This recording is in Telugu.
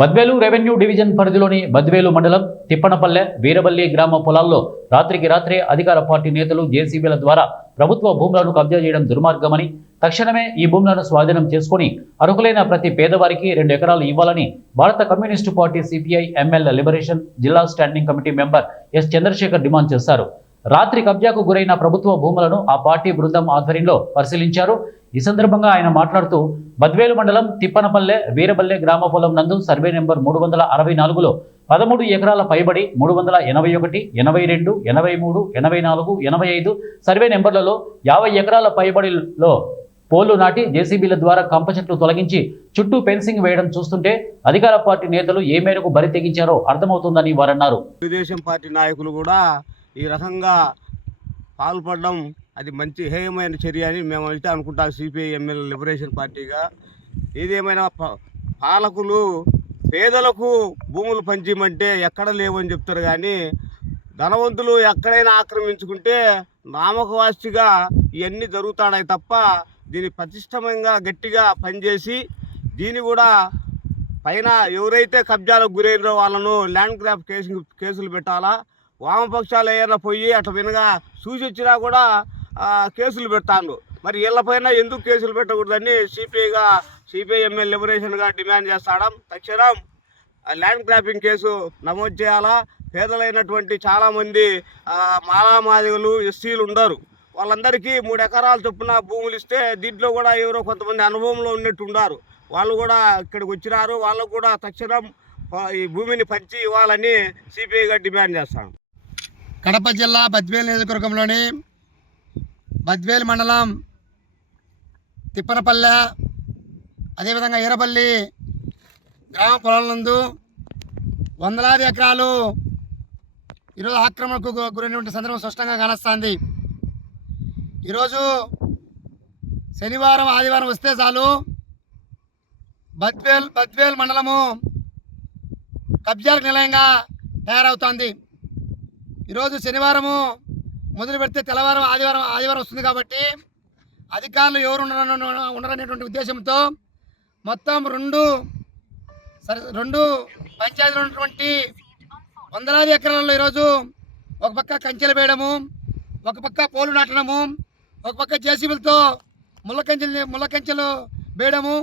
బద్వేలు రెవెన్యూ డివిజన్ పరిధిలోని బద్వేలు మండలం తిప్పనపల్లె వీరబల్లి గ్రామ పొలాల్లో రాత్రికి రాత్రే అధికార పార్టీ నేతలు జేసీబీల ద్వారా ప్రభుత్వ భూములను కబ్జా చేయడం దుర్మార్గమని, తక్షణమే ఈ భూములను స్వాధీనం చేసుకుని అర్హులైన ప్రతి పేదవారికి 2 ఎకరాలు ఇవ్వాలని భారత communist party CPI ML liberation జిల్లా standing committee member S Chandrasekhar demand చేశారు. రాత్రి కబ్జాకు గురైన ప్రభుత్వ భూములను ఆ పార్టీ బృందం ఆధ్వర్యంలో పరిశీలించారు. ఈ సందర్భంగా ఆయన మాట్లాడుతూ బద్వేలు మండలం తిప్పనపల్లె వీరబల్లె గ్రామ పొలం నందు సర్వే నెంబర్ 364లో 13 ఎకరాల పైబడి 381, 82, 83, 84, 85 సర్వే నెంబర్లలో 50 ఎకరాల పైబడిలో పోలు నాటి జేసీబీల ద్వారా కంప చెట్లు తొలగించి చుట్టూ ఫెన్సింగ్ వేయడం చూస్తుంటే అధికార పార్టీ నేతలు ఏ మేరకు బరి తెగించారో అర్థమవుతుందని వారన్నారు. తెలుగుదేశం పార్టీ నాయకులు కూడా ఈ రకంగా పాల్పడడం అది మంచి హేయమైన చర్య అని మేము అయితే అనుకుంటాం. సిపిఐ ఎంఎల్ లిబరేషన్ పార్టీగా ఏదేమైనా పాలకులు పేదలకు భూములు పంచిమంటే ఎక్కడ లేవని చెప్తారు, కానీ ధనవంతులు ఎక్కడైనా ఆక్రమించుకుంటే నామకవాస్తిగా ఇవన్నీ జరుగుతాయి తప్ప దీన్ని ప్రతిష్టమంగా గట్టిగా పనిచేసి దీన్ని కూడా పైన ఎవరైతే కబ్జాలకు గురైనరో వాళ్ళను ల్యాండ్ గ్రాప్ కేసులు పెట్టాలా. వామపక్షాలు ఏమైనా పోయి అట్లా వినగా చూసి వచ్చినా కూడా కేసులు పెడతాను. మరి వీళ్ళపైన ఎందుకు కేసులు పెట్టకూడదని సిపిఐ ఎంఎల్ లిబరేషన్గా డిమాండ్ చేస్తాం. తక్షణం ల్యాండ్ గ్రాపింగ్ కేసు నమోదు చేయాలా. పేదలైనటువంటి చాలామంది మాలామాదిగలు ఎస్సీలు ఉండరు, వాళ్ళందరికీ 3 ఎకరాల చొప్పున భూములు ఇస్తే దీంట్లో కూడా ఎవరో కొంతమంది అనుభవంలో ఉన్నట్టు ఉన్నారు, వాళ్ళు కూడా ఇక్కడికి వచ్చినారు. వాళ్ళకు కూడా తక్షణం ఈ భూమిని పంచి ఇవ్వాలని సిపిఐగా డిమాండ్ చేస్తాం. కడప జిల్లా బద్వేలు నియోజకవర్గంలోని బద్వేలు మండలం తిప్పనపల్లె అదేవిధంగా ఈరబల్లి గ్రామ పొలాల నందు వందలాది ఎకరాలు ఈరోజు ఆక్రమణకు గురైనటువంటి సందర్భం స్పష్టంగా కానొస్తుంది. ఈరోజు శనివారం ఆదివారం వస్తే చాలు బద్వేలు మండలము కబ్జాలకు నిలయంగా తయారవుతోంది. ఈరోజు శనివారము మొదలు పెడితే తెల్లవారం ఆదివారం వస్తుంది కాబట్టి అధికారులు ఎవరు ఉండరనేటువంటి ఉద్దేశంతో మొత్తం రెండు పంచాయతీలు ఉన్నటువంటి వందలాది ఎకరాల్లో ఈరోజు ఒక పక్క కంచెలు వేయడము, ఒక పక్క పోలు నాటడము, ఒక పక్క జేసీబీలతో ముళ్ళ కంచెలు వేయడము,